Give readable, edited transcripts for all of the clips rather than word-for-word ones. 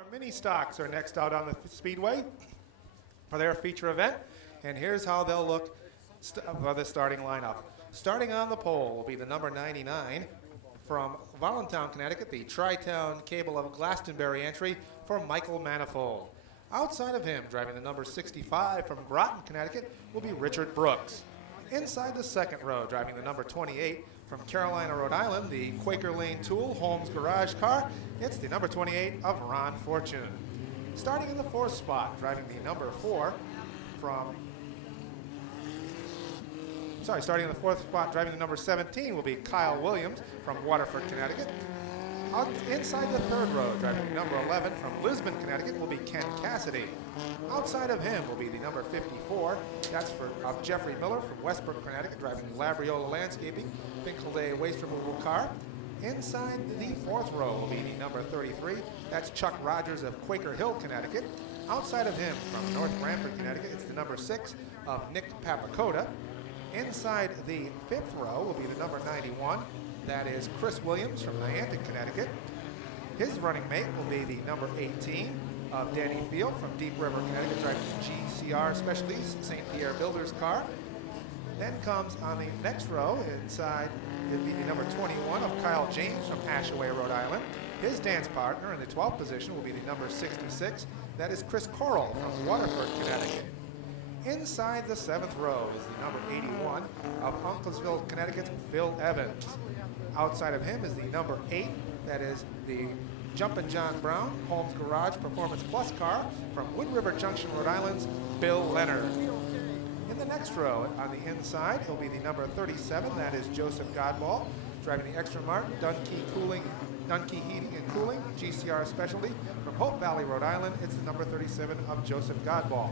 Our mini stocks are next out on the Speedway for their feature event, and here's how they'll look for the starting lineup. Starting on the pole will be the number 99 from Voluntown, Connecticut, the Tri-Town Cable of Glastonbury entry for Michael Manifold. Outside of him, driving the number 65 from Groton, Connecticut, will be Richard Brooks. Inside the second row, driving the number 28 from Carolina, Rhode Island, the Quaker Lane Tool Holmes Garage car, it's the number 28 of Ron Fortune. Starting in the fourth spot, driving the number 4 from starting in the fourth spot, driving the number 17 will be Kyle Williams from Waterford, Connecticut. Inside the third row, driving the number 11 from Lisbon, Connecticut, will be Ken Cassidy. Outside of him will be the number 54. That's for Jeffrey Miller from Westbrook, Connecticut, driving the Labriola Landscaping Finkel waste removal car. Inside the fourth row will be the number 33. That's Chuck Rogers of Quaker Hill, Connecticut. Outside of him from North Branford, Connecticut, it's the number 6 of Nick Papakota. Inside the fifth row will be the number 91. That is Chris Williams from Niantic, Connecticut. His running mate will be the number 18 of Danny Field from Deep River, Connecticut, driving the GCR Specialties St. Pierre Builders car. Then comes on the next row, inside, it'll be the number 21 of Kyle James from Ashaway, Rhode Island. His dance partner in the 12th position will be the number 66. That is Chris Corral from Waterford, Connecticut. Inside the seventh row is the number 81 of Unclesville, Connecticut's Phil Evans. Outside of him is the number 8, that is the Jumpin' John Brown Holmes Garage Performance Plus car from Wood River Junction, Rhode Island's Bill Leonard. In the next row, on the inside, will be the number 37, that is Joseph Godball, driving the Extra Martin Dunkey Heating and Cooling GCR Specialty from Hope Valley, Rhode Island. It's the number 37 of Joseph Godball.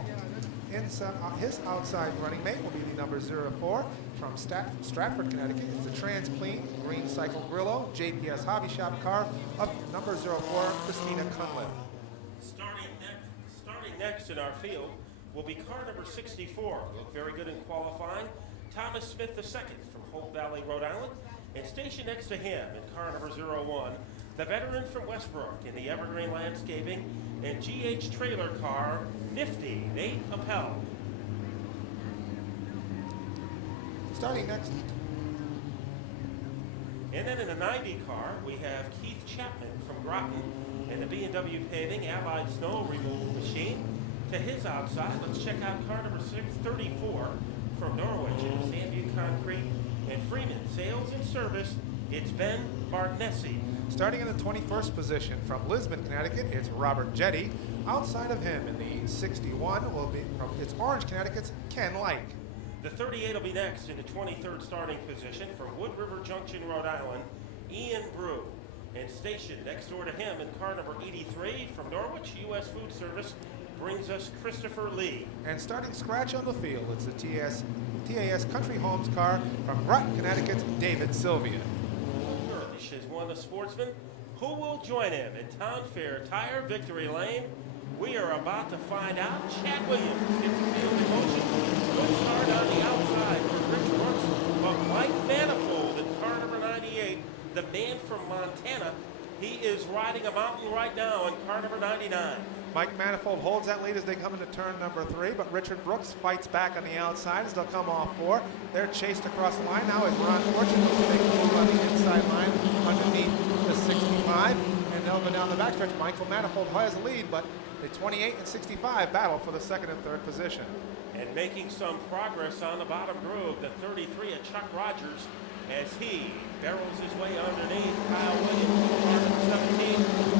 Inside, his outside running mate will be the number 04 from Stratford, Connecticut. It's the Trans Clean Green Cycle Grillo JPS Hobby Shop car of number 04, Christina Cunliffe. Starting next in our field will be car number 64. Looked very good in qualifying. Thomas Smith II from Hope Valley, Rhode Island. And stationed next to him in car number 01, the veteran from Westbrook in the Evergreen Landscaping and GH trailer car, Nifty, Nate Appel. Starting next. And then in the 90 car, we have Keith Chapman from Groton and the B&W Paving Allied Snow Removal Machine. To his outside, let's check out car number 634 from Norwich and Sandview Concrete and Freeman Sales and Service. It's Ben Bartnessi. Starting in the 21st position from Lisbon, Connecticut, it's Robert Jetty. Outside of him in the 61 will be from Orange, Connecticut's Ken Like. The 38 will be next in the 23rd starting position from Wood River Junction, Rhode Island, Ian Brew. And stationed next door to him in car number 83 from Norwich, U.S. Food Service, brings us Christopher Lee. And starting scratch on the field, it's the TAS Country Homes car from Groton, Connecticut's David Sylvia. Is one of the sportsmen who will join him in Town Fair Tire Victory Lane. We are about to find out. Chad Williams gets the field in motion. Good start on the outside for Rich Brooks, but Mike Manifold in car number 98, the man from Montana, he is riding a mountain right now in car number 99. Mike Manifold holds that lead as they come into turn number 3, but Richard Brooks fights back on the outside as they'll come off 4. They're chased across the line. Now is Ron Fortune looks to make a move on the inside line underneath the 65, and they'll go down the backstretch. Michael Manifold has the lead, but the 28 and 65 battle for the second and third position. And making some progress on the bottom groove, the 33 of Chuck Rogers, as he barrels his way underneath Kyle Williams, car number 17,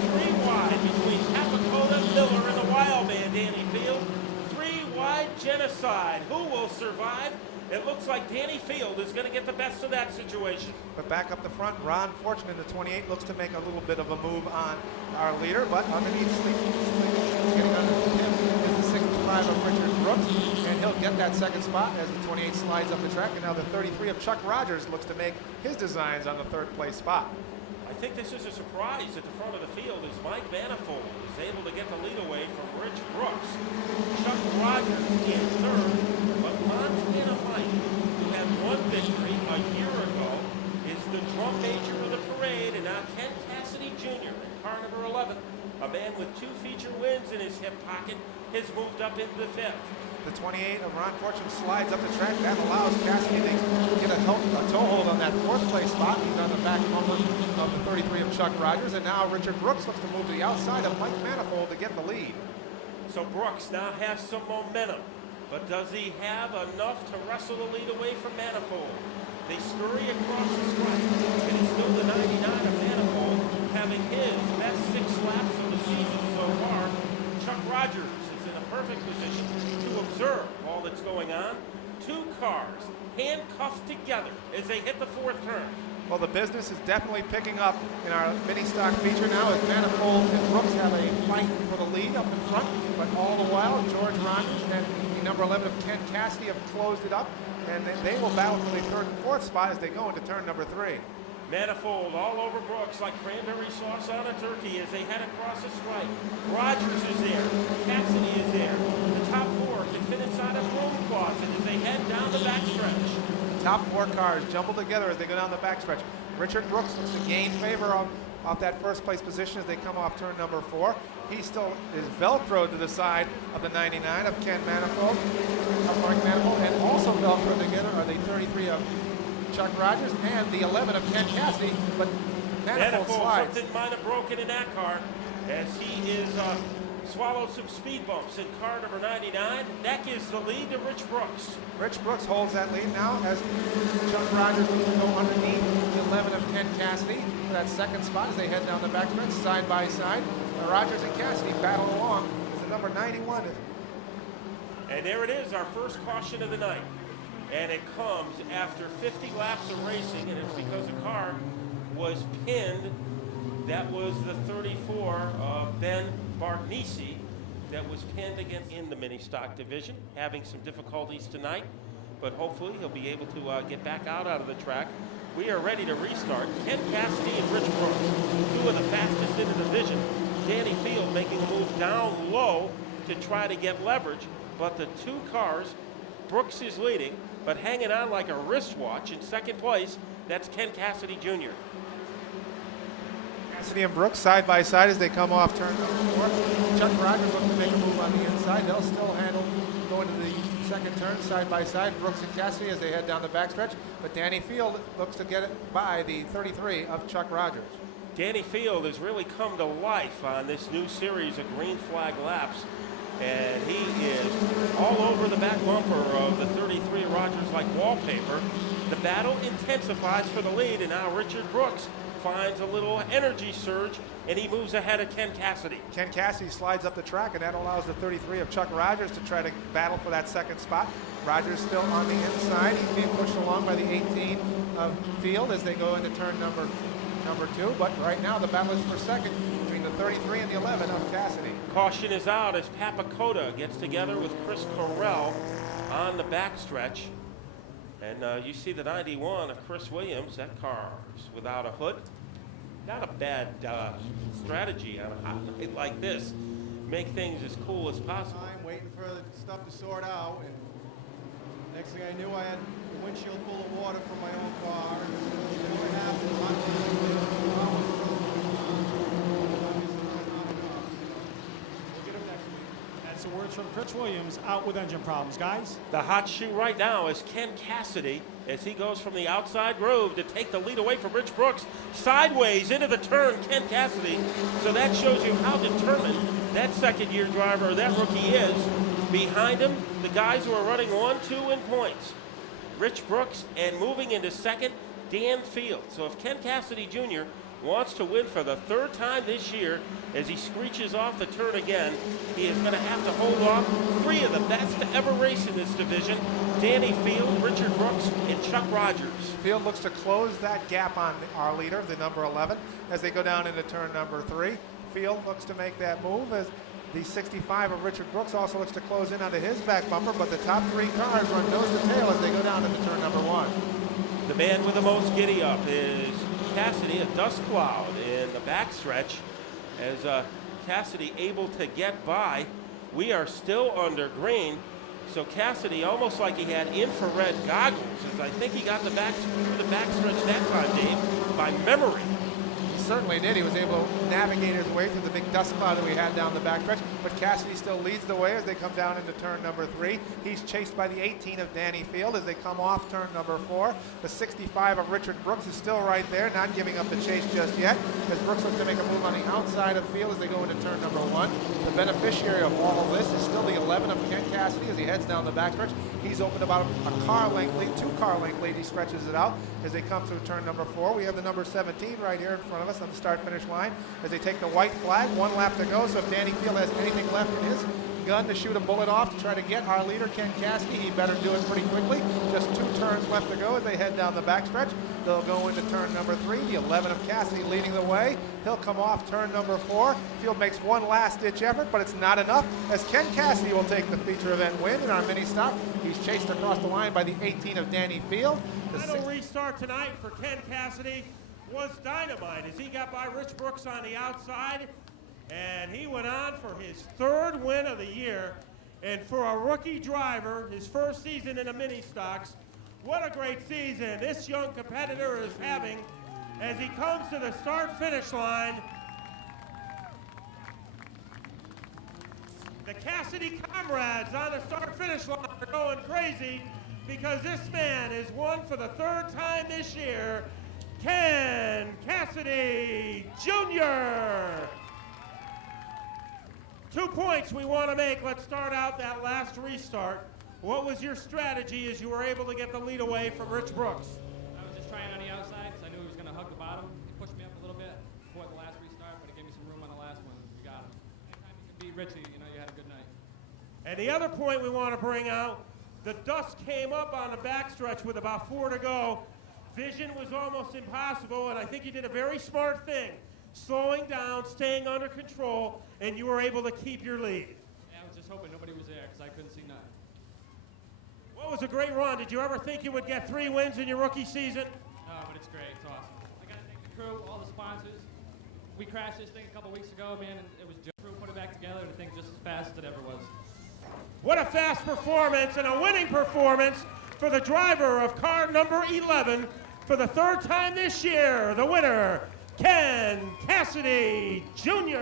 3 wide between Papakota, Miller, and the wild man, Danny Field. 3 wide genocide. Who will survive? It looks like Danny Field is going to get the best of that situation. But back up the front, Ron Fortune in the 28 looks to make a little bit of a move on our leader, but underneath getting underneath him is the 65 of Richard Brooks, and he'll get that second spot as the 28 slides up the track, and now the 33 of Chuck Rogers looks to make his designs on the third place spot. I think this is a surprise at the front of the field as Mike Manifold is able to get the lead away from Rich Brooks. Chuck Rogers in third, but Montana Mike, who had one victory a year ago, is the drum major of the parade, and now Ken Cassidy Jr. in car number 11 a man with 2 feature wins in his hip pocket, has moved up into the 5th. The 28 of Ron Fortune slides up the track. That allows Cassidy to get a toehold on that 4th place spot. He's on the back bumper of the 33 of Chuck Rogers. And now Richard Brooks looks to move to the outside of Mike Manifold to get the lead. So Brooks now has some momentum, but does he have enough to wrestle the lead away from Manifold? They scurry across the stripe, and it's still the 99 of Manifold having his best 6 laps of the season so far. Chuck Rogers is in a perfect position to observe all that's going on. 2 cars handcuffed together as they hit the 4th turn. Well, the business is definitely picking up in our mini stock feature now as Manifold and Brooks have a fight for the lead up in front. But all the while, George Rogers and the number 11 of Ken Cassidy have closed it up. And they will battle for the 3rd and 4th spot as they go into turn number 3. Manifold all over Brooks like cranberry sauce on a turkey as they head across the stripe. Rogers is there. Cassidy is there. The top 4 can fit inside a broom closet as they head down the backstretch. Top 4 cars jumble together as they go down the backstretch. Richard Brooks looks to gain favor off that 1st place position as they come off turn number 4. He still is velcroed to the side of the 99 of Ken Manifold, of Mark Manifold, and also velcroed together are the 33 of Chuck Rogers and the 11 of Ken Cassidy, but Manifold slides. Something might have broken in that car as he is swallowed some speed bumps in car number 99. That gives the lead to Rich Brooks. Rich Brooks holds that lead now as Chuck Rogers looks to go underneath the 11 of Ken Cassidy for that 2nd spot as they head down the backstretch side by side. Rogers and Cassidy battle along as the number 91 is. And there it is, our first caution of the night. And it comes after 50 laps of racing, and it's because the car was pinned. That was the 34 of Ben Bargnesi that was pinned against in the mini stock division, having some difficulties tonight, but hopefully he'll be able to get back out of the track. We are ready to restart. Ken Cassidy and Rich Brooks, 2 of the fastest in the division. Danny Field making a move down low to try to get leverage, but the 2 cars, Brooks is leading, but hanging on like a wristwatch in 2nd place. That's Ken Cassidy Jr. Cassidy and Brooks side by side as they come off turn number 4. Chuck Rogers looks to make a move on the inside. They'll still handle going to the 2nd turn side by side. Brooks and Cassidy as they head down the backstretch, but Danny Field looks to get it by the 33 of Chuck Rogers. Danny Field has really come to life on this new series of green flag laps, and he is all over the back bumper of the 33 Rogers like wallpaper. The battle intensifies for the lead, and now Richard Brooks finds a little energy surge, and he moves ahead of Ken Cassidy. Ken Cassidy slides up the track, and that allows the 33 of Chuck Rogers to try to battle for that 2nd spot. Rogers still on the inside. He's being pushed along by the 18 of Field as they go into turn number 2, but right now the battle is for 2nd between the 33 and the 11 of Cassidy. Caution is out as Papakota gets together with Chris Correll on the backstretch. And you see the 91 of Chris Williams. That car is without a hood. Not a bad strategy on a hot night like this. Make things as cool as possible. I'm waiting for the stuff to sort out, and next thing I knew, I had the windshield full of water from my own car. And you know what happened? We'll get him next week. That's the words from Chris Williams, out with engine problems, guys. The hot shoe right now is Ken Cassidy as he goes from the outside groove to take the lead away from Rich Brooks. Sideways into the turn, Ken Cassidy. So that shows you how determined that 2nd-year driver, or that rookie is. Behind him, the guys who are running 1-2 in points. Rich Brooks, and moving into 2nd, Dan Field. So if Ken Cassidy Jr. wants to win for the 3rd time this year, as he screeches off the turn again, he is going to have to hold off 3 of the best to ever race in this division: Danny Field, Richard Brooks, and Chuck Rogers. Field looks to close that gap on our leader, the number 11, as they go down into turn number 3. Field looks to make that move as the 65 of Richard Brooks also looks to close in onto his back bumper, but the top 3 cars run nose to tail as they go down into turn number 1. The man with the most giddy up is Cassidy, a dust cloud in the backstretch. As Cassidy able to get by, we are still under green. So Cassidy, almost like he had infrared goggles, as I think he got the backstretch that time, Dave, by memory. certainly did. He was able to navigate his way through the big dust cloud that we had down the backstretch, but Cassidy still leads the way as they come down into turn number 3. He's chased by the 18 of Danny Field as they come off turn number 4. The 65 of Richard Brooks is still right there, not giving up the chase just yet, as Brooks looks to make a move on the outside of Field as they go into turn number 1. The beneficiary of all of this is still the 11 of Ken Cassidy as he heads down the backstretch. He's opened about a car length lead, 2 car length lead. He stretches it out as they come through turn number 4. We have the number 17 right here in front of us on the start-finish line as they take the white flag. 1 lap to go, so if Danny Field has anything left in his gun to shoot a bullet off to try to get our leader, Ken Cassidy, he better do it pretty quickly. Just 2 turns left to go as they head down the backstretch. They'll go into turn number 3. The 11 of Cassidy leading the way. He'll come off turn number 4. Field makes one last-ditch effort, but it's not enough as Ken Cassidy will take the feature event win in our mini stop. He's chased across the line by the 18 of Danny Field. The final restart tonight for Ken Cassidy was dynamite as he got by Rich Brooks on the outside, and he went on for his 3rd win of the year. And for a rookie driver, his first season in the mini stocks, what a great season this young competitor is having as he comes to the start-finish line. The Cassidy comrades on the start-finish line are going crazy because this man is won for the 3rd time this year, Ken Cassidy Jr. 2 points we want to make. Let's start out that last restart. What was your strategy as you were able to get the lead away from Rich Brooks? I was just trying on the outside because I knew he was going to hug the bottom. He pushed me up a little bit before the last restart, but he gave me some room on the last one. We got him. Anytime you can beat Richie, you know you had a good night. And the other point we want to bring out, the dust came up on the backstretch with about 4 to go. Vision was almost impossible, and I think you did a very smart thing, slowing down, staying under control, and you were able to keep your lead. Yeah, I was just hoping nobody was there because I couldn't see nothing. What was a great run? Did you ever think you would get 3 wins in your rookie season? No, but it's great. It's awesome. I got to thank the crew, all the sponsors. We crashed this thing a couple weeks ago, man, and it was just crew put it back together, and the thing just as fast as it ever was. What a fast performance and a winning performance for the driver of car number 11 for the 3rd time this year. The winner, Ken Cassidy Jr.